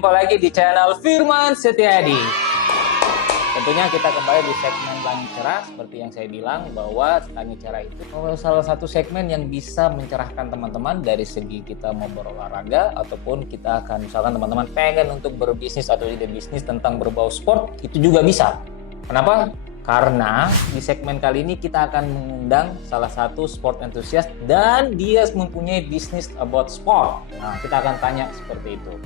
jumpa lagi di channel Firman Setiadi. Tentunya kita kembali di segmen Langit Cerah. Seperti yang saya bilang bahwa Langit Cerah itu salah satu segmen yang bisa mencerahkan teman-teman dari segi kita mau berolahraga ataupun kita akan misalkan teman-teman pengen untuk berbisnis atau ide bisnis tentang berbau sport, itu juga bisa. Kenapa? Karena di segmen kali ini kita akan mengundang salah satu sport enthusiast dan dia mempunyai bisnis about sport. Nah, kita akan tanya seperti itu.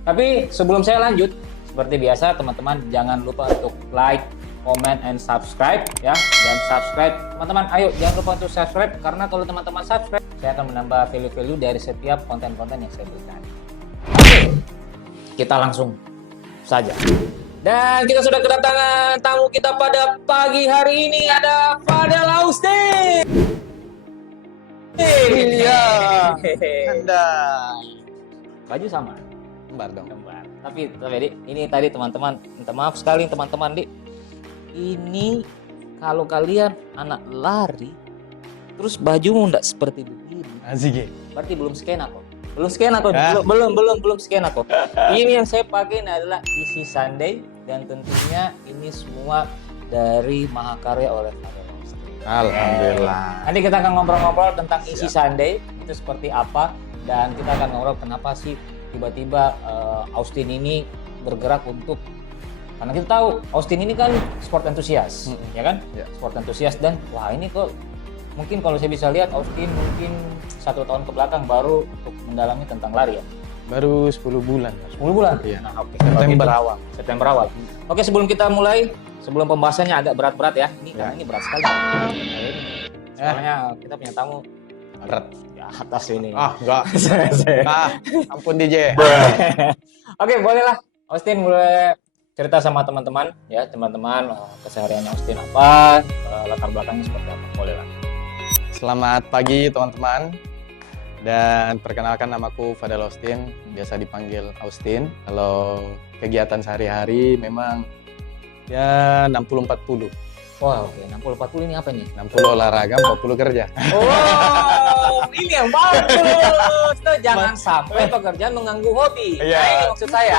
Tapi sebelum saya lanjut, seperti biasa teman-teman jangan lupa untuk like, comment, and subscribe ya. Dan subscribe, teman-teman ayo jangan lupa untuk subscribe karena kalau teman-teman subscribe, saya akan menambah value-value dari setiap konten-konten yang saya berikan. Oke, kita langsung saja. Dan kita sudah kedatangan tamu kita pada pagi hari ini, ada Fadel Austin. Iya. Anda. Baju sama. Kembar dong. Kembar. Tapi Dik, ini tadi teman-teman, minta maaf sekali teman-teman Dik. Ini kalau kalian anak lari, terus bajumu enggak seperti begini. Asik ya. Berarti belum scan aku. Belum scan aku. Belum scan aku. Ini yang saya pakai adalah Easy Sunday dan tentunya ini semua dari Mahakarya oleh Fadel Austin. Alhamdulillah. Nanti kita akan ngobrol-ngobrol tentang Easy Sunday itu seperti apa dan kita akan ngobrol kenapa sih tiba-tiba Austin ini bergerak untuk, karena kita tahu Austin ini kan sport enthusiast, ya kan? Ya. Sport enthusiast dan wah ini kok mungkin kalau saya bisa lihat Austin mungkin 1 tahun ke belakang baru untuk mendalami tentang lari ya. Baru 10 bulan. 10 bulan? Iya. Nah, oke. September awal. Oke, sebelum kita mulai, sebelum pembahasannya agak berat-berat ya. Ini karena ini berat sekali. Soalnya kita punya tamu Berat. di atas ini. Enggak. Ampun DJ. Oke, bolehlah. Austin boleh cerita sama teman-teman ya, teman-teman kesehariannya Austin apa, latar belakangnya seperti apa. Bolehlah. Selamat pagi teman-teman. Dan perkenalkan namaku Fadel Austin, biasa dipanggil Austin. Kalau kegiatan sehari-hari memang ya 60-40. Wah, oke. 60-40 ini apa nih? 60 olahraga, 40 kerja. Oh, ini yang bagus. Tuh, jangan sampai pekerjaan mengganggu hobi. Iya. Nah, ini maksud saya.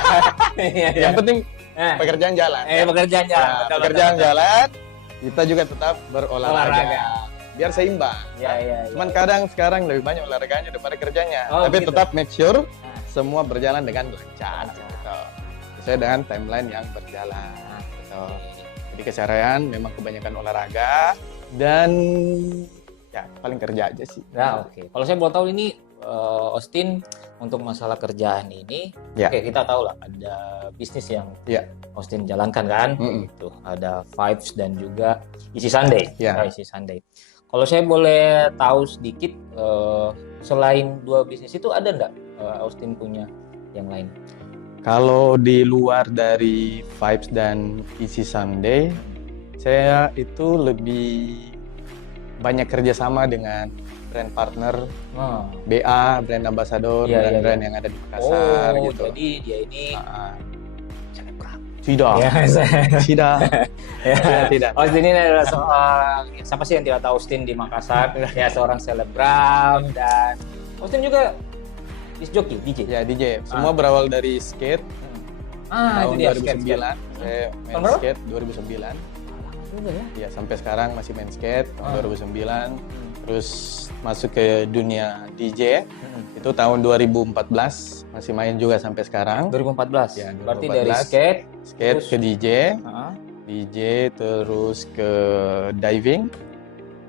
Yang penting pekerjaan jalan. Pekerjaan jalan. Ya, Betul, pekerjaan betul. jalan, kita juga tetap berolahraga. Olahraga. Biar seimbang. Ya. Cuman kadang sekarang lebih banyak olahraganya daripada kerjanya. Oh, Tapi gitu. tetap make sure Nah. semua berjalan dengan lancar. Gitu. Sesuai dengan timeline yang berjalan. Gitu. Jadi keseharian memang kebanyakan olahraga dan ya paling kerja aja sih. Ya, oke. Kalau saya boleh tahu ini Austin untuk masalah kerjaan ini, Ya. oke kita tahu lah ada bisnis yang Ya. Austin jalankan kan, Mm-mm. gitu. Ada Vibes dan juga Easy Sunday. Ya. Easy Sunday. Kalau saya boleh tahu sedikit, selain 2 bisnis itu ada nggak Austin punya yang lain? Kalau di luar dari Vibes dan Easy Sunday, saya itu lebih banyak kerjasama dengan brand partner, Oh, BA, brand ambassador, Iya, brand-brand yang ada di Makassar gitu. jadi dia ini Ah, selebgram. tidak, Ya, tidak, ya. tidak. Austin ini adalah seorang, ya, siapa sih yang tidak tahu Austin di Makassar? Ya, seorang selebgram dan Austin juga disc jockey, DJ. Ya DJ, semua berawal dari skate Itu tahun dia 2009. Saya main Tahun berapa? skate 2009. Juga ya. Ya sampai sekarang masih main skate tahun Ah. 2009. Terus masuk ke dunia DJ itu tahun 2014, masih main juga sampai sekarang. 2014. Ya, Berarti 2014. dari skate, Skate terus- ke DJ, ah, DJ terus ke diving,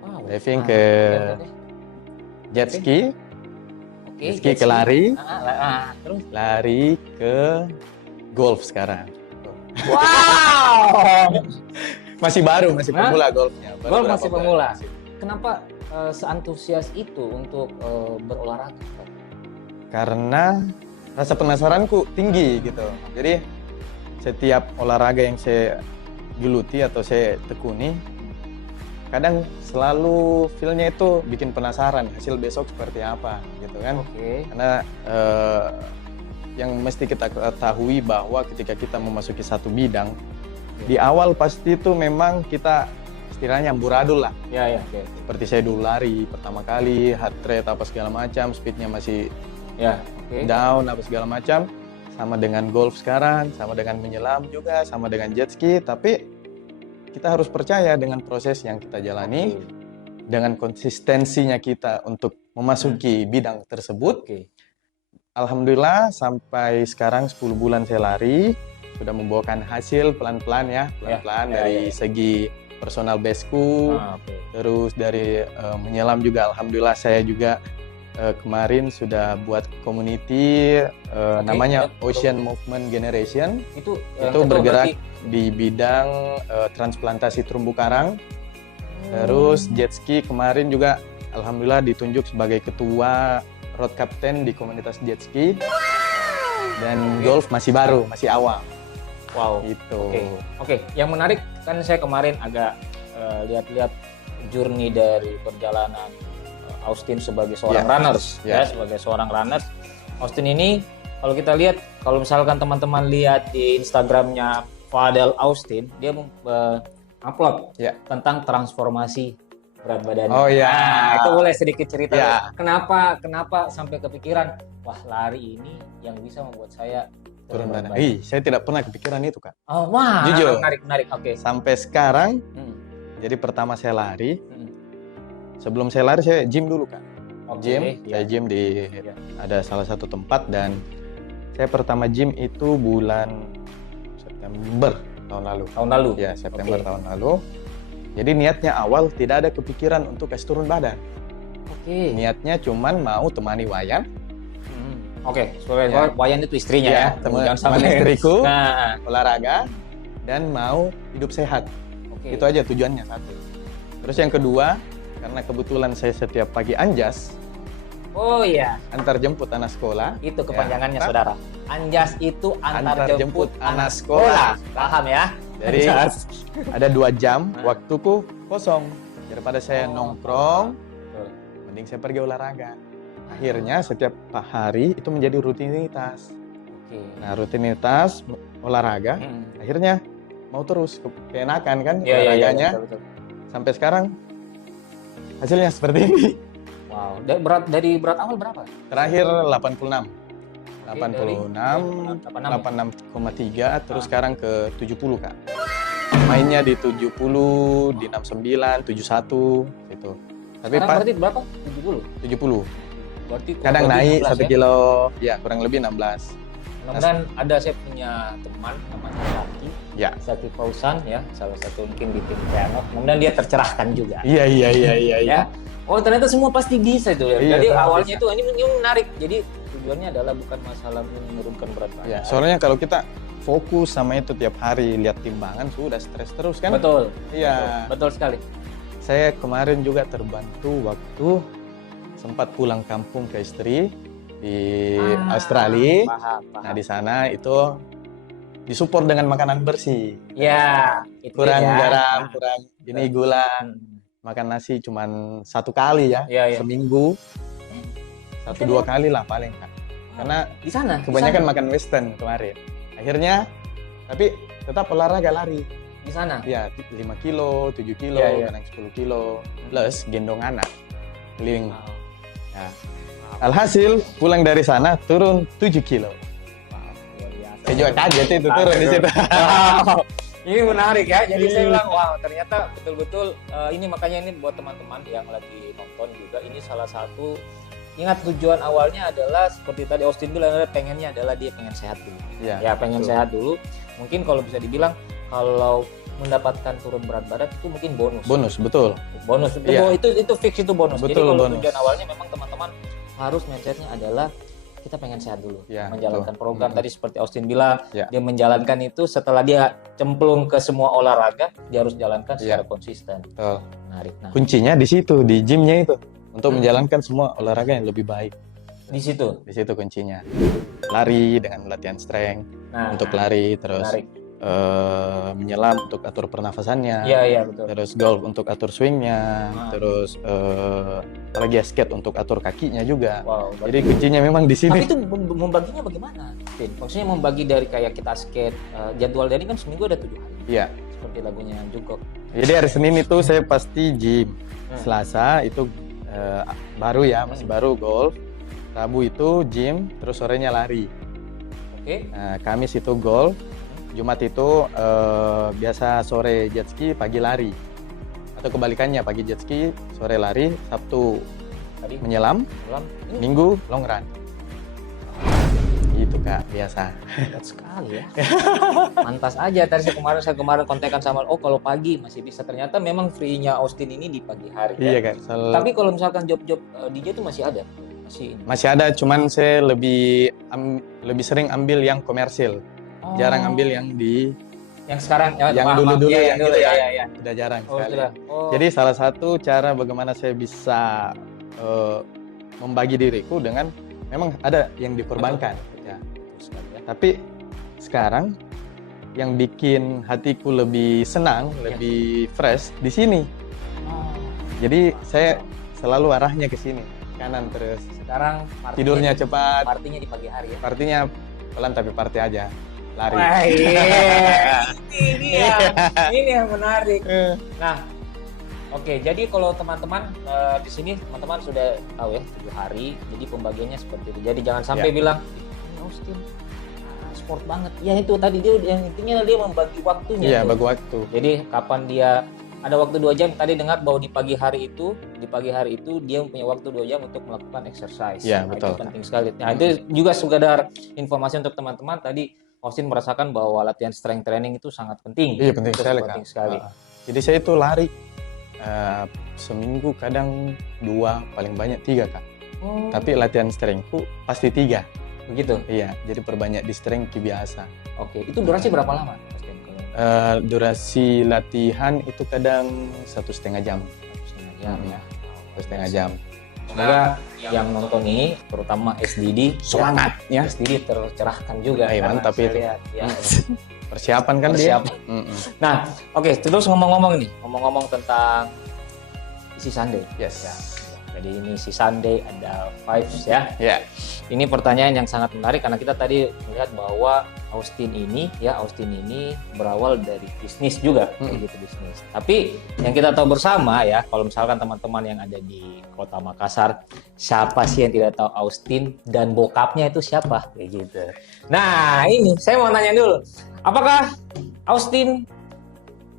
wow. diving Ah, ke oke. jet ski, Oke, jet ski ke lari, terus lari ke golf sekarang. wow. Masih baru, masih Hah? pemula golfnya. Baru Golf berapa masih bulan. pemula. Kenapa seantusias itu untuk berolahraga? Karena rasa penasaranku tinggi gitu. Jadi setiap olahraga yang saya geluti atau saya tekuni, kadang selalu feel-nya itu bikin penasaran hasil besok seperti apa gitu kan. Oke. Karena yang mesti kita ketahui bahwa ketika kita memasuki satu bidang, di awal pasti itu memang kita istilahnya amburadul lah. Ya, oke. Seperti saya dulu lari pertama kali, heart rate apa segala macam, speednya masih Ya, oke. down apa segala macam. sama dengan golf sekarang, sama dengan menyelam juga, sama dengan jet ski, tapi kita harus percaya dengan proses yang kita jalani, dengan konsistensinya kita untuk memasuki bidang tersebut. Alhamdulillah sampai sekarang 10 bulan saya lari, sudah membawakan hasil pelan-pelan ya, pelan-pelan dari segi personal bestku, terus dari menyelam juga alhamdulillah saya juga kemarin sudah buat community namanya Ocean Movement Generation. Itu bergerak di bidang transplantasi terumbu karang. Terus jet ski kemarin juga alhamdulillah ditunjuk sebagai ketua road captain di komunitas jet ski. Dan golf masih baru, masih awal. Wow. Itu. Oke. Yang menarik kan saya kemarin agak lihat-lihat journey dari perjalanan Austin sebagai seorang runners, ya sebagai seorang runners. Austin ini kalau kita lihat, kalau misalkan teman-teman lihat di Instagramnya Fadel Austin, dia upload tentang transformasi berat badannya. Oh iya. Nah, itu boleh sedikit cerita. Kenapa sampai kepikiran, wah lari ini yang bisa membuat saya turun badan. Saya tidak pernah kepikiran itu, Kak. Oh, wah. Jujur. Menarik. Oke. Sampai sekarang, jadi pertama saya lari. Sebelum saya lari, saya gym dulu, Kak. Saya gym di ada salah satu tempat, dan saya pertama gym itu bulan September tahun lalu. Ya, September tahun lalu. Jadi niatnya awal tidak ada kepikiran untuk kasih turun badan. Niatnya cuman mau temani Wayan. Wayan itu istrinya ya. Teman istriku, olahraga, dan mau hidup sehat. Itu aja tujuannya satu. Terus yang kedua, karena kebetulan saya setiap pagi anjas. Oh iya. Antar jemput anak sekolah. Itu kepanjangannya saudara. Anjas itu antar jemput anak sekolah. Paham ya? Jadi ada 2 jam waktuku kosong. Daripada saya nongkrong, mending saya pergi olahraga. Akhirnya setiap hari itu menjadi rutinitas. Nah, rutinitas olahraga, akhirnya mau terus keenakan kan olahraganya. Betul. Sampai sekarang hasilnya seperti ini. Wow. Dari berat awal berapa? Terakhir 86. 86,3, terus sekarang ke 70, Kak. Mainnya di 70, di 69, 71 gitu. Tapi sekarang berarti berapa? 70. Berarti kadang naik 1 ya? kilo, ya kurang lebih 16. Mudah-mudahan ada, saya punya teman namanya Zaki Fauzan ya, salah satu mungkin di tim Trianot. Mudah-mudahan dia tercerahkan juga. Iya. Oh, ternyata semua pasti bisa itu ya. Jadi awalnya itu ini menarik. Jadi tujuannya adalah bukan masalah menurunkan berat badan. Ya, soalnya kalau kita fokus sama itu tiap hari lihat timbangan sudah stres terus kan? Betul. Iya. Betul sekali. Saya kemarin juga terbantu waktu sempat pulang kampung ke istri di Australia. Paham. Nah, di sana itu disupport dengan makanan bersih. Ya, itu kurang garam, kurang ini gula. Makan nasi cuman 1 kali ya, seminggu. 1-2 kali lah paling, Kak. Karena di sana kebanyakan makan western kemarin. Akhirnya tapi tetap olahraga lari. Di sana? Ya, 5 kilo, 7 kilo, kadang 10 kilo. Plus gendong anak. Keliling. Ya. Alhasil pulang dari sana turun 7 kilo. Saya juga kaget itu turun di situ. Ini menarik ya. Jadi saya bilang, wow, ternyata betul-betul ini, makanya ini buat teman-teman yang lagi nonton juga, ini salah satu, ingat tujuan awalnya adalah seperti tadi Austin bilang, pengennya adalah dia pengen sehat dulu. Ya, pengen sehat dulu. Mungkin kalau bisa dibilang, kalau mendapatkan turun berat badan itu mungkin bonus. Betul. Bonus. Itu fix, itu bonus. Betul, jadi kalau bonus. tujuan awalnya memang teman-teman harus mindsetnya adalah kita pengen sehat dulu, menjalankan program tadi seperti Austin bilang, dia menjalankan itu setelah dia cemplung ke semua olahraga, dia harus jalankan secara konsisten. Menarik. Nah, kuncinya di situ, di gymnya itu, untuk menjalankan semua olahraga yang lebih baik. Di situ kuncinya. Lari dengan latihan strength untuk lari, terus menyelam untuk atur pernafasannya. Iya, betul. Terus golf untuk atur swingnya, terus apalagi skate untuk atur kakinya juga. Wow, jadi kuncinya memang di sini. Tapi itu membaginya bagaimana, Vin? Maksudnya membagi dari kayak kita skate, jadwal dari kan seminggu ada 7 hari. Iya. Seperti lagunya Jungkook. Jadi hari Senin itu saya pasti gym. Selasa itu masih baru golf. Rabu itu gym, terus sorenya lari. Oke. Kamis itu golf, Jumat itu biasa sore jet ski, pagi lari. Atau kebalikannya, pagi jet ski, sore lari, Sabtu Tadi menyelam, malam ini Minggu long run. Itu Kak, biasa. hebat sekali ya. Mantas aja. Tadi saya kemarin kontekan sama, oh kalau pagi masih bisa. Ternyata memang free-nya Austin ini di pagi hari. Iya Ya. Kak. Tapi kalau misalkan job-job DJ itu masih ada? Masih ada, cuman saya lebih sering ambil yang komersil. Oh. Jarang ambil yang di Yang sekarang ya, yang maaf, dulu-dulu ya, yang dulu gitu ya. Udah jarang Oh, sekali. sudah. Oh. Jadi salah satu cara bagaimana saya bisa membagi diriku dengan memang ada yang dikorbankan. Ya. Tapi sekarang yang bikin hatiku lebih senang, lebih fresh di sini. Oh. Jadi saya selalu arahnya ke sini, kanan terus. Sekarang Tidurnya cepat, partinya di pagi hari ya. partinya pelan tapi party aja, lari. Wah, iya. ini yang menarik. Nah, oke, jadi kalau teman-teman di sini teman-teman sudah tahu ya 7 hari, jadi pembagiannya seperti itu. Jadi jangan sampai bilang ini Austin sport banget. Ya itu tadi dia yang intinya dia membagi waktunya. Iya, tuh. bagi waktu. Jadi kapan dia ada waktu 2 jam, tadi dengar bahwa di pagi hari itu dia punya waktu 2 jam untuk melakukan exercise. Iya, Nah, betul. itu penting sekali. Nah, itu juga sekedar informasi untuk teman-teman. Tadi Austin merasakan bahwa latihan strength training itu sangat penting. Iya, penting Itu sekali, penting Kak. sekali. Jadi saya itu lari seminggu kadang 2, paling banyak 3 Kak. Oh, Tapi latihan strengthku pasti 3. begitu. Iya, jadi perbanyak di strength biasa. Oke, itu durasi berapa lama, Austin? Durasi latihan itu kadang 1,5 jam. 1,5 jam ya. 1,5 jam. Semoga yang nonton ini, terutama SDD, Semangat ya. SDD tercerahkan juga. Ay, karena mantap saya itu. lihat, ya. Persiapan kan Persiapan. dia. Mm-mm. Nah, oke, terus ngomong-ngomong tentang isi Sunday. Yes. Ya. Jadi ini si Sunday ada vibes ya. Ya. Ini pertanyaan yang sangat menarik karena kita tadi melihat bahwa Austin ini berawal dari bisnis juga, begitu bisnis. Tapi yang kita tahu bersama ya, kalau misalkan teman-teman yang ada di Kota Makassar, siapa sih yang tidak tahu Austin dan bokapnya itu siapa, kayak gitu. Nah, ini saya mau nanya dulu, apakah Austin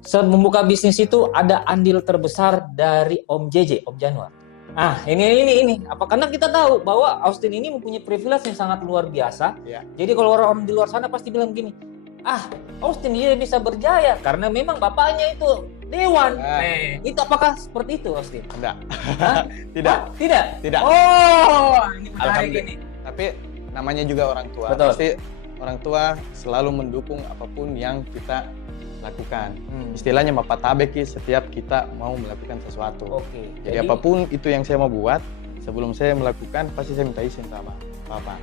membuka bisnis itu ada andil terbesar dari Om JJ, Om Januar? Ah, ini. Apa karena kita tahu bahwa Austin ini mempunyai privilege yang sangat luar biasa. Ya. Jadi kalau orang di luar sana pasti bilang gini, Austin dia bisa berjaya karena memang bapaknya itu dewan. Itu apakah seperti itu, Austin? Enggak. Hah? Tidak. Tidak. Tidak. Oh, ini menarik Alhamdulillah. ini. Tapi namanya juga orang tua. Betul. Pasti orang tua selalu mendukung apapun yang kita lakukan. Istilahnya mapatabeki setiap kita mau melakukan sesuatu. Oke. Jadi apapun itu yang saya mau buat, sebelum saya melakukan pasti saya minta izin sama papa.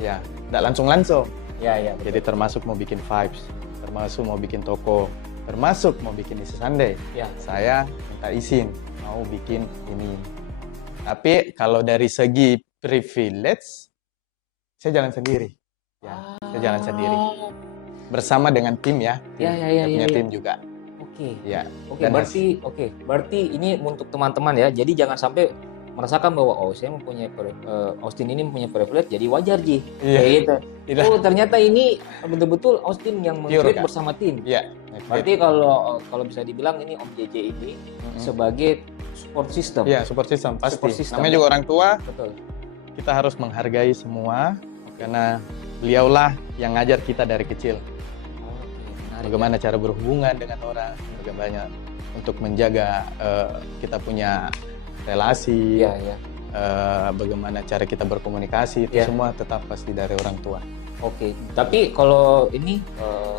Ya, enggak langsung. Ya. Jadi termasuk mau bikin vibes, termasuk mau bikin toko, termasuk mau bikin isi Sunday. Ya. Saya minta izin mau bikin ini. Tapi kalau dari segi privilege, saya jalan sendiri. Ya, saya jalan sendiri. Bersama dengan tim ya. Ya. Punya tim juga. Oke. Ya. Oke, Dan berarti ini untuk teman-teman ya. Jadi jangan sampai merasakan bahwa Austin ini mempunyai privilege, jadi wajar Ji. Iya. Kayak gitu. Tidak. Oh, ternyata ini betul-betul Austin yang Pure, meng-create Kak. bersama tim. Iya. Berarti kalau bisa dibilang ini Om JJ ini sebagai support system. Iya, support system pasti. Support system. Namanya juga orang tua, Betul. kita harus menghargai semua karena beliaulah yang ngajar kita dari kecil. Menarik, Bagaimana cara berhubungan dengan orang, bagaimana untuk menjaga kita punya relasi, ya. bagaimana cara kita berkomunikasi, itu Ya. semua tetap pasti dari orang tua. Oke, tapi kalau ini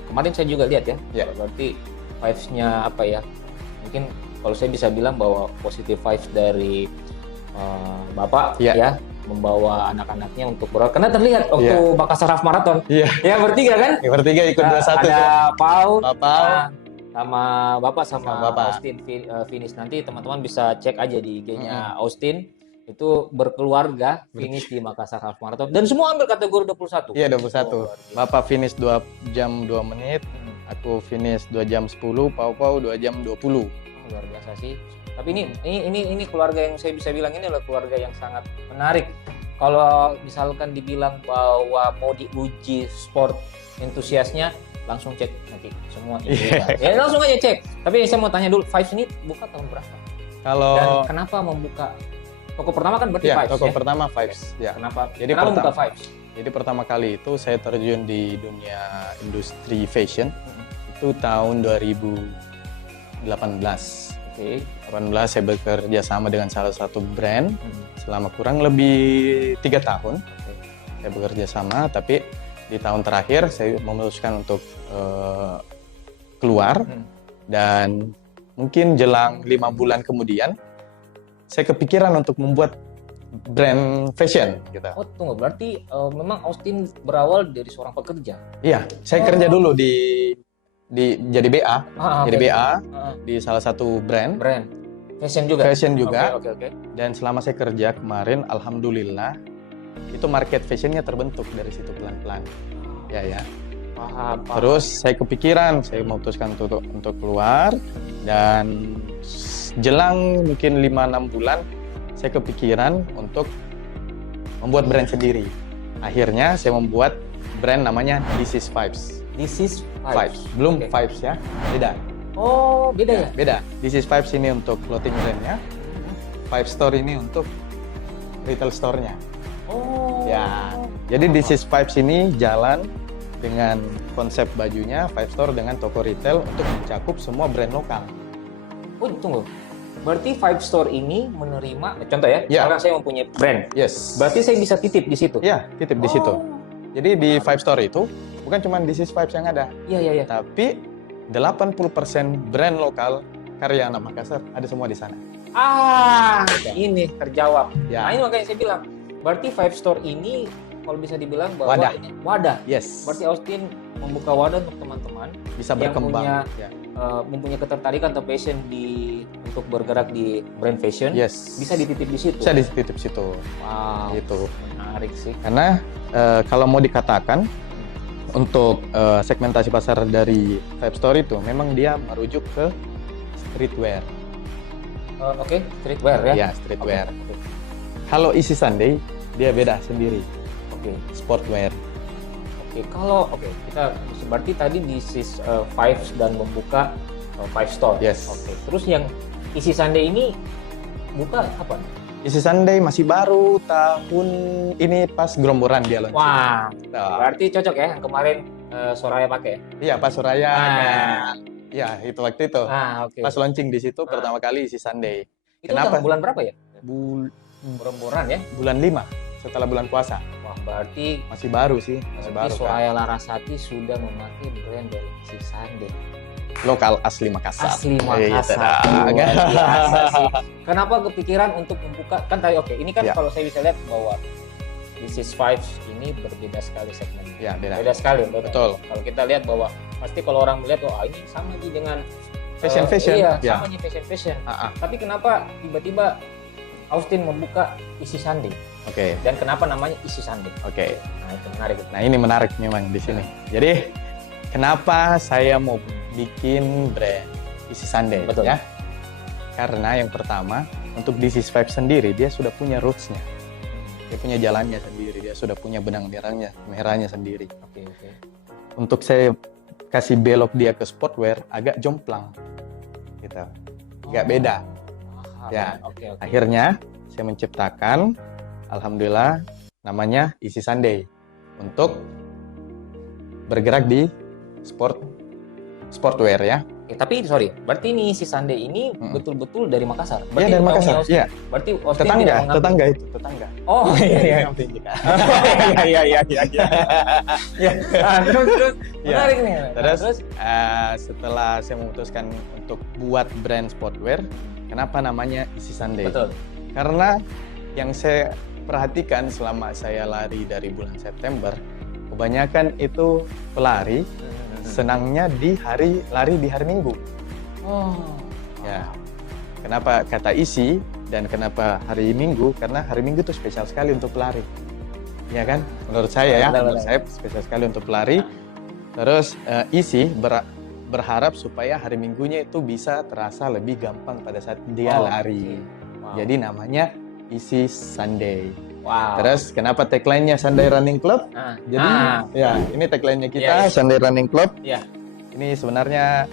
kemarin saya juga lihat ya, Ya. berarti vibes-nya apa ya? Mungkin kalau saya bisa bilang bahwa positive vibes dari Bapak Ya. ya membawa anak-anaknya untuk karena terlihat waktu Makassar Half Marathon. Iya. Ya bertiga kan? Yang bertiga ikut 21 ada Paul, Bapak. sama Bapak sama Sama Bapak. Austin finish. Nanti teman-teman bisa cek aja di IG-nya Austin. Itu berkeluarga finish di Makassar Half Marathon dan semua ambil kategori 21. Iya, 21. Oh, luar biasa. Bapak finish 2 jam 2 menit, aku finish 2 jam 10, Pau 2 jam 20. Oh, luar biasa sih. Tapi ini keluarga yang saya bisa bilang ini adalah keluarga yang sangat menarik. kalau misalkan dibilang bahwa mau diuji sport entusiasnya, langsung cek nanti semua Iya. ya langsung aja cek. Tapi saya mau tanya dulu, Vibes ini buka tahun berapa? Kalau Dan kenapa membuka toko pertama kan berarti ya, Vibes toko ya? pertama Vibes. Ya. Kenapa? Jadi Kenapa pertama- buka Vibes? Jadi pertama kali itu saya terjun di dunia industri fashion itu tahun 2018. Oke. 18 saya bekerja sama dengan salah satu brand selama kurang lebih 3 tahun. Saya bekerja sama, tapi di tahun terakhir saya memutuskan untuk keluar dan mungkin jelang 5 bulan kemudian saya kepikiran untuk membuat brand fashion gitu. Oh tunggu, berarti memang Austin berawal dari seorang pekerja. Iya, saya kerja dulu di jadi BA, jadi oke. BA di salah satu brand Brand fashion juga. fashion juga. Oke. Dan selama saya kerja kemarin, alhamdulillah itu market fashionnya terbentuk dari situ pelan-pelan. Ya. Paham. Terus saya kepikiran, saya memutuskan untuk keluar dan jelang mungkin 5-6 bulan saya kepikiran untuk membuat brand sendiri. Akhirnya saya membuat brand namanya This is Vibes. This is Vibes. Belum Oke. Vibes ya, beda. Oh, beda ya? Beda. This is Vibes ini untuk clothing brandnya. Vibes Store ini untuk retail store-nya. Oh. Ya. Jadi This is Vibes ini jalan dengan konsep bajunya Vibes Store dengan toko retail untuk mencakup semua brand lokal. Oh, tunggu. Berarti Vibe Store ini menerima, contoh ya, Ya. misalkan saya mempunyai brand. Yes. Berarti saya bisa titip di situ? Ya, titip di situ. Oh. Jadi di Vibes Store itu bukan cuma This is Vibes yang ada, Iya. tapi 80% brand lokal karya anak Makassar ada semua di sana. Ini terjawab. Ya. Nah, ini makanya saya bilang, berarti Vibe Store ini kalau bisa dibilang bahwa Wadah. ini wadah. Yes. Berarti Austin membuka wadah untuk teman-teman Bisa yang berkembang. punya- Ya. mempunyai ketertarikan atau passion untuk bergerak di brand fashion. Yes. Bisa dititip di situ. Bisa dititip situ. Wow. Gitu. Menarik sih. Karena kalau mau dikatakan untuk segmentasi pasar dari Vibe Store itu memang dia merujuk ke streetwear. Oke, streetwear ya. Ya, streetwear. Oke. Kalau Easy Sunday dia beda sendiri, Oke. sportwear. Kalau kita berarti tadi di Sis Vibes dan membuka Vibe Store. Yes. Oke. Terus yang isi Sunday ini buka kapan? Easy Sunday masih baru tahun ini pas Gerombolan dia launching. Wah, Nah, berarti cocok ya yang kemarin Soraya pakai. iya pas Suraya. Ah. Ya, itu waktu itu. Oke. Pas launching di situ pertama kali Easy Sunday. Itu Kenapa? bulan berapa ya? Bul- Bulan ya. bulan 5 setelah bulan puasa. Wah, berarti Masih baru sih, masih baru. Kan? Soraya Larasati sudah memakai brand dari isi Sunday. Lokal asli Makassar. Asli Iya, Makassar. tada. Luar biasa sih. Kenapa kepikiran untuk membuka, kan tadi ini kan Ya. kalau saya bisa lihat bahwa This is Vibes ini berbeda sekali segmennya. Ya, beda. Beda sekali. Betul. Kalau kita lihat bahwa pasti kalau orang melihat ini sama nih dengan Fashion. Iya, Ya. sama nih fashion. Ah, ah. Tapi kenapa tiba-tiba Austin membuka isi Sunday Oke, dan kenapa namanya isi Sunday? oke. Nah, itu menarik. Nah, ini menarik memang di sini. Jadi, kenapa saya mau bikin brand Easy Sunday? Betul. Ya? Karena yang pertama, untuk This is Vibe sendiri, dia sudah punya roots-nya. Dia punya jalannya sendiri, dia sudah punya benang merahnya sendiri. Oke. Untuk saya kasih belok dia ke sportwear, agak jomplang. Gitu. Agak beda. Ya. Oke. Akhirnya, saya menciptakan, alhamdulillah, namanya Easy Sunday. Untuk bergerak di sportwear ya. Oke, tapi sorry, berarti ini si Sunday ini betul-betul dari Makassar. Iya, Berarti dari namanya Makassar. Austin. Iya. Berarti Austin Tetangga, tidak mengambil- tetangga itu, tetangga. Oh iya. Iya. Ya. Terus Iya. menarik nih. Terus setelah saya memutuskan untuk buat brand sportwear, kenapa namanya Easy Sunday? betul. Karena yang saya perhatikan selama saya lari dari bulan September, kebanyakan itu pelari senangnya lari di hari Minggu. Oh. Ya. Kenapa kata isi dan kenapa hari Minggu? Karena hari Minggu itu spesial sekali untuk pelari. Ya kan? Menurut saya ya, Benar, menurut saya spesial sekali untuk pelari. Terus isi berharap supaya hari Minggunya itu bisa terasa lebih gampang pada saat dia Oh, lari. oke. Wow. Jadi namanya Easy Sunday. Wow. Terus kenapa tagline-nya Sunday Running Club? Jadi ya ini tagline-nya kita Sunday Running Club. Iya. Ini sebenarnya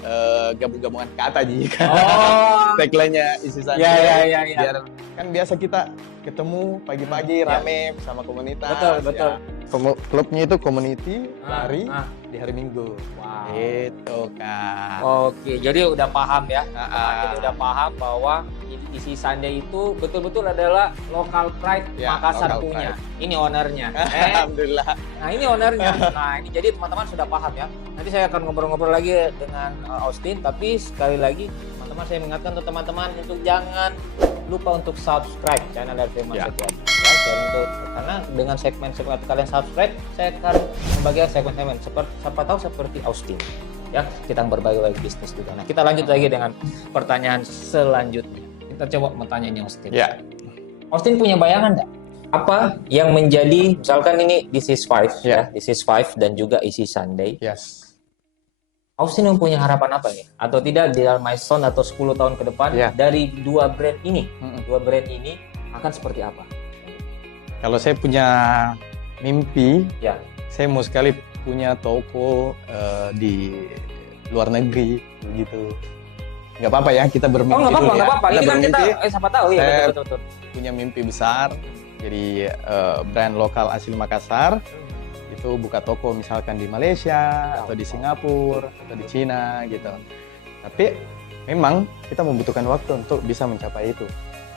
gabung-gabungan kata jika Oh. tagline-nya Easy Sunday. Iya. Biar kan biasa kita ketemu pagi-pagi rame sama komunitas. Betul. Klubnya itu community lari Ah. di hari Minggu. Wow. Itu Kak. Oke, jadi udah paham ya. Ah. Jadi udah paham bahwa Easy Sunday itu betul-betul adalah local pride Ya, Makassar local punya. pride. Ini ownernya. Alhamdulillah. Nah ini ownernya. Nah ini jadi teman-teman sudah paham ya. Nanti saya akan ngobrol-ngobrol lagi dengan Austin. Tapi sekali lagi teman-teman saya mengingatkan untuk teman-teman untuk jangan lupa untuk subscribe channel dari Firman Ya. Setiadi. Ya, karena dengan segmen-segmen kalian subscribe, saya akan membagikan segmen-segmen seperti Austin. Ya, kita berbagi bisnis juga. Nah, kita lanjut lagi dengan pertanyaan selanjutnya. Kita coba bertanya ini Austin. Ya. Austin punya bayangan nggak? Apa yang menjadi, misalkan ini This is 5 ya, This is 5 dan juga Easy Sunday. Yes. Austin mempunyai harapan apa nih? Atau tidak di dalam milestone atau 10 tahun ke depan dari dua brand ini? Dua brand ini akan seperti apa? Kalau saya punya mimpi, Ya. saya mau sekali punya toko di luar negeri begitu. Nggak apa-apa ya kita bermimpi Oh nggak apa-apa, dulu ya. nggak apa-apa. Ini kan kita, bermimpi, siapa tahu ya. Saya Betul. punya mimpi besar. Jadi brand lokal asli Makassar itu buka toko misalkan di Malaysia atau di Singapura atau di Cina gitu. Tapi memang kita membutuhkan waktu untuk bisa mencapai itu.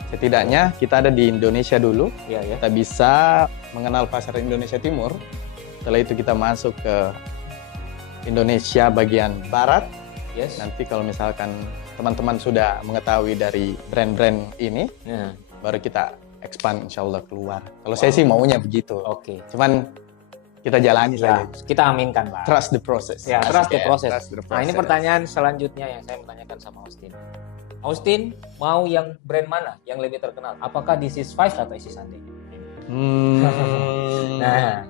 Setidaknya kita ada di Indonesia dulu, Iya ya. kita bisa mengenal pasar Indonesia Timur. Setelah itu kita masuk ke Indonesia bagian barat. Yes. Nanti kalau misalkan teman-teman sudah mengetahui dari brand-brand ini, Nah, baru kita expand insya Allah keluar. Kalau saya sih maunya begitu. oke. Cuman kita jalani Ya, saja. kita aminkan lah. Trust the process. Ya, trust the Asik ya, process. trust the Nah, ini process. pertanyaan selanjutnya yang saya menanyakan sama Austin. Austin, mau yang brand mana yang lebih terkenal? Apakah This is 5 atau Easy Sunday? Nah,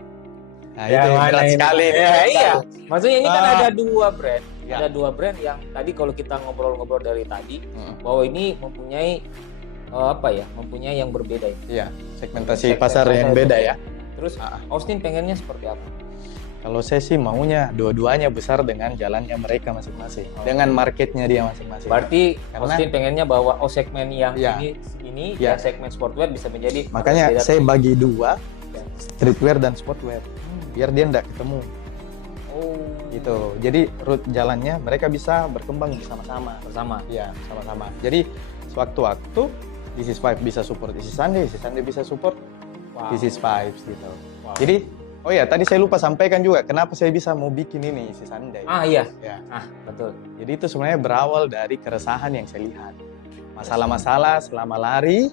Nah, itu yang mana berat ini? sekali. Ya, iya. Maksudnya ini kan Ah. ada dua brand. Ya. Ada dua brand yang tadi kalau kita ngobrol-ngobrol dari tadi bahwa ini mempunyai mempunyai yang berbeda ya. Iya, segmentasi pasar yang beda ya. Terus Ah. Austin pengennya seperti apa? Kalau saya sih maunya dua-duanya besar dengan jalannya mereka masing-masing, dengan marketnya dia masing-masing. Berarti Karena- Austin pengennya bahwa segmen yang Ya. ini Ya. dan segmen sportwear bisa menjadi Makanya berbeda. saya bagi dua, Ya. streetwear dan sportwear, biar dia tidak ketemu. Oh, Gitu. Jadi route jalannya mereka bisa berkembang bersama-sama. bersama. Iya, sama-sama. Jadi sewaktu-waktu This is 5 bisa support Easy Sunday bisa support Wow. This is 5 gitu. Wow. Jadi, oh ya tadi saya lupa sampaikan juga kenapa saya bisa mau bikin ini Easy Sunday. Iya. Ya. Betul. Jadi itu sebenarnya berawal dari keresahan yang saya lihat. Masalah-masalah selama lari.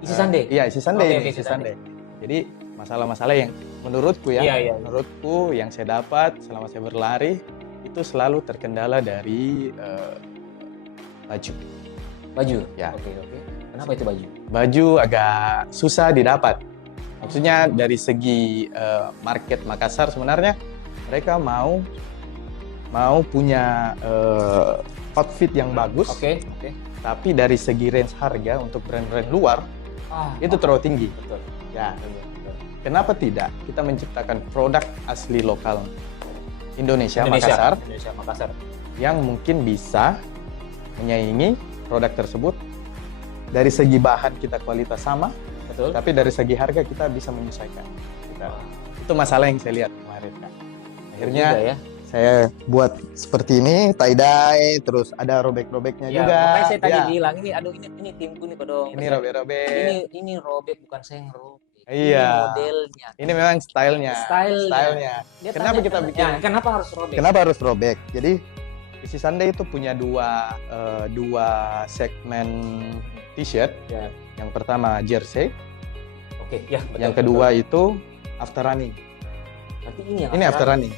Easy Sunday. Iya, Easy Sunday Oke, ini, Easy Easy Sunday. Jadi masalah-masalah yang menurutku ya, Iya. menurutku yang saya dapat selama saya berlari itu selalu terkendala dari baju. Baju. Ya. Oke. Kenapa itu baju? Baju agak susah didapat. Maksudnya dari segi market Makassar sebenarnya mereka mau punya outfit yang bagus, Oke. tapi dari segi range harga untuk brand-brand luar itu terlalu tinggi. Betul. Ya, kenapa tidak kita menciptakan produk asli lokal Indonesia. Makassar Indonesia Makassar. yang mungkin bisa menyaingi produk tersebut. Dari segi bahan kita kualitas sama, Betul. tapi dari segi harga kita bisa menyesuaikan. Itu masalah yang saya lihat kemarin kan. Akhirnya Juga ya. saya buat seperti ini, tie-dye, terus ada robek-robeknya Ya, juga. makanya saya tadi Ya, bilang ini timku nih Kodong. ini robek-robek. Ini robek bukan saya yang robek. Iya. Ini modelnya. Ini memang stylenya. Stylenya. Dia Kenapa tanya, kita bikin? Ya, kenapa harus robek? Kenapa harus robek? Jadi Easy Sunday itu punya dua segmen t-shirt. Ya. Yang pertama jersey, Oke, ya betul. yang kedua itu after running. Berarti ini yang Ini after running.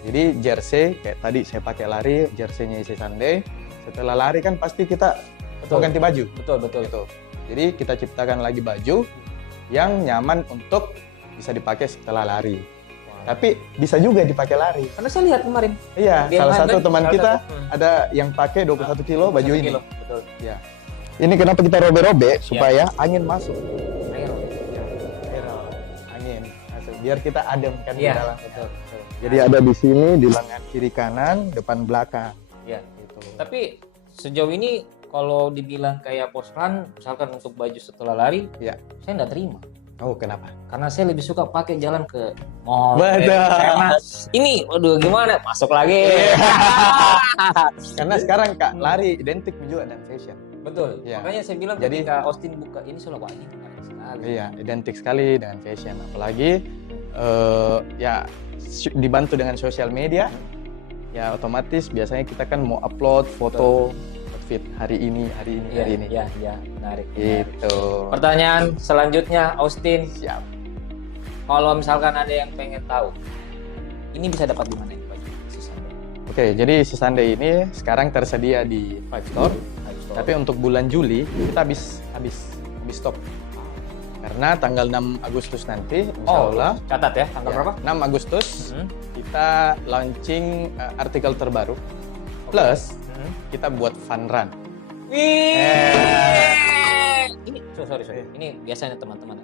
Jadi jersey kayak tadi saya pakai lari, jerseynya Easy Sunday. Setelah lari kan pasti kita mau ganti baju. Betul. Gitu. Jadi kita ciptakan lagi baju yang nyaman untuk bisa dipakai setelah lari. Tapi bisa juga dipakai lari. Karena saya lihat kemarin. Iya, Dia salah main satu kan? teman Salah kita satu. ada yang pakai 21 kilo baju 21 ini. kilo, betul. Ya. Ini kenapa kita robe-robe supaya angin masuk. Air. Angin masuk biar kita adem kan di Iya, dalam. betul, betul. Jadi ada di sini di lengan kiri kanan, depan belakang. Iya. Gitu. Tapi sejauh ini kalau dibilang kayak post run, misalkan untuk baju setelah lari, Ya. saya nggak terima. Oh, kenapa? Karena saya lebih suka pakai jalan ke mall. Betul. Karena ini, waduh gimana? Masuk lagi. Karena sekarang Kak, lari identik juga dengan fashion. Betul. Iya. Makanya saya bilang Jadi- ketika Austin buka ini selalu wah ini menarik sekali. Iya, identik sekali dengan fashion. Apalagi ya dibantu dengan sosial media. Ya otomatis biasanya kita kan mau upload foto outfit hari ini, hari ini, Iya, hari ini. iya, iya, menarik. Gitu. Pertanyaan selanjutnya, Austin, Siap. kalau misalkan ada yang pengen tahu, ini bisa dapat di mana ini baju Sisande? Oke, jadi si Sunday ini sekarang tersedia di Five Store. Tapi untuk bulan Juli kita habis stok. Karena tanggal 6 Agustus nanti, insya Allah, catat ya, tanggal ya, berapa? 6 Agustus Hmm. kita launching artikel terbaru. Plus kita buat fun run. Wih. Ini sorry. Ini biasanya teman-teman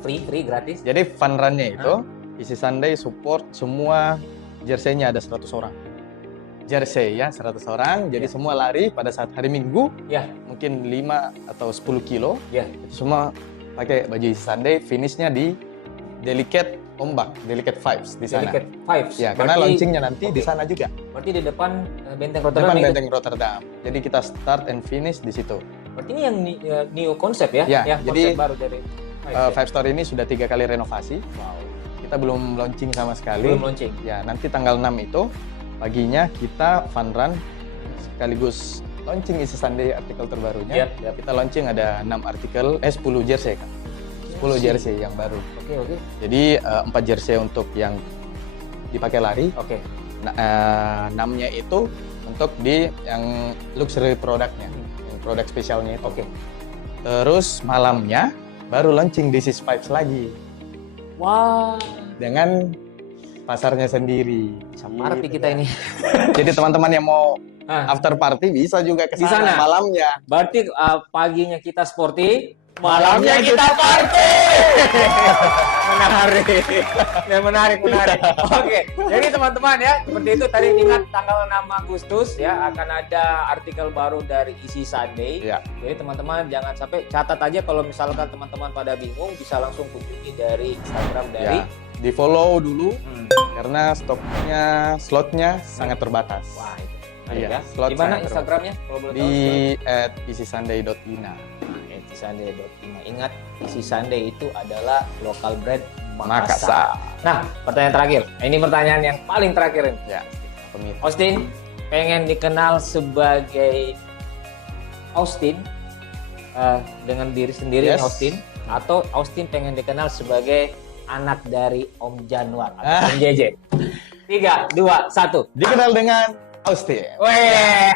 free gratis. Jadi fun run-nya itu isi Sunday support semua jersey-nya ada 100 orang. Jersey ya 100 orang. Jadi Ya. semua lari pada saat hari Minggu Ya, mungkin 5 atau 10 kilo. ya. Semua pakai baju isi Sunday, finishnya di Delicate Ombak, Delicate Vibes di sana. Delicate Vibes. Ya, karena Berarti- launchingnya nanti di sana juga. Berarti di depan Benteng Rotterdam. Depan itu? Benteng Rotterdam. Jadi kita start and finish di situ. Berarti ini yang new konsep ya? Ya, Yang jadi, konsep baru dari Vibes, ya? Five Store ini sudah 3 kali renovasi. Wow. Kita belum launching sama sekali. Belum launching. Ya, nanti tanggal 6 itu paginya kita fun run sekaligus launching isi Sunday artikel terbarunya. Yap. Kita launching ada 6 artikel, 10 jersey kan. 10 jersey yang baru. Oke. Jadi 4 jersey untuk yang dipakai lari. Oke. Nah, 6-nya itu untuk di yang luxury produknya, yang produk spesialnya itu. Oke. Terus malamnya baru launching This is Vibes lagi Wah. dengan pasarnya sendiri. Party Gitu. kita ini. Jadi teman-teman yang mau Ah, after party bisa juga ke Di sana? sana malamnya. berarti paginya kita sporty, malamnya kita party. Menarik. Ya, menarik. Oke. Jadi teman-teman ya, seperti itu tadi ingat tanggal 6 Agustus ya akan ada artikel baru dari Isi Sunday. Ya. Jadi teman-teman jangan sampai catat aja kalau misalkan teman-teman pada bingung bisa langsung kunjungi dari Instagram dari Ya. Di follow dulu Hmm. karena slotnya sangat terbatas. Wah, itu. Iya, Ya. slot Di mana sangat Instagramnya kalau boleh tahu? Di @isisunday.ina. isisunday.ina. Ingat, Isi Sunday itu adalah lokal brand Makassar. Makassar. Nah, pertanyaan terakhir. Ini pertanyaan yang paling terakhir ini. Ya. Pemir. Austin pengen dikenal sebagai Austin dengan diri sendiri Yes. Austin, atau Austin pengen dikenal sebagai anak dari Om Januar atau Om JJ. 3, 2, 1. Dikenal dengan Austin. Weh,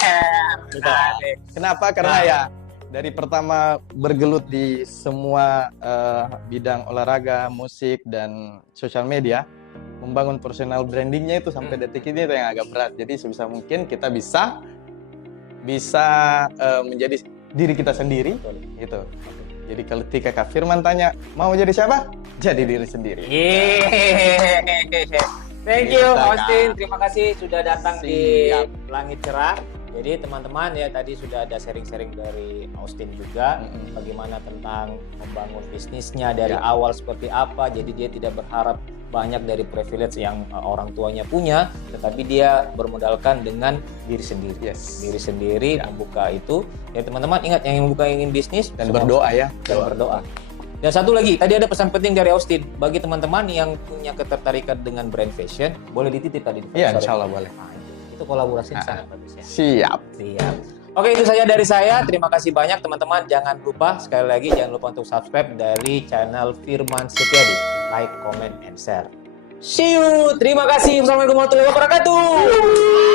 menarik. Kenapa? Karena ya dari pertama bergelut di semua bidang olahraga, musik, dan sosial media, membangun personal brandingnya itu sampai detik ini itu yang agak berat. Jadi sebisa mungkin kita bisa menjadi diri kita sendiri, gitu. Jadi ketika Kak Firman tanya mau jadi siapa, jadi diri sendiri. Thank you, Kita, Austin. Kak. Terima kasih sudah datang di Siap. Langit Cerah. Jadi teman-teman ya tadi sudah ada sharing-sharing dari Austin juga bagaimana tentang membangun bisnisnya dari Ya. awal seperti apa. Jadi dia tidak berharap banyak dari privilege yang orang tuanya punya, tetapi dia bermodalkan dengan diri sendiri. Yes. Diri sendiri Ya. membuka itu. Ya teman-teman ingat yang membuka ingin bisnis Dan semua- berdoa ya. dan berdoa. Dan satu lagi, tadi ada pesan penting dari Austin bagi teman-teman yang punya ketertarikan dengan brand fashion, boleh dititip tadi. Iya, Sorry. insya Allah boleh. Nah, itu kolaborasi sangat bagus ya. Siap. Siap. Oke, itu saja dari saya. Terima kasih banyak teman-teman. Jangan lupa sekali lagi jangan lupa untuk subscribe dari channel Firman Setiadi. Like, comment, and share. See you. Terima kasih. Wassalamualaikum warahmatullahi wabarakatuh.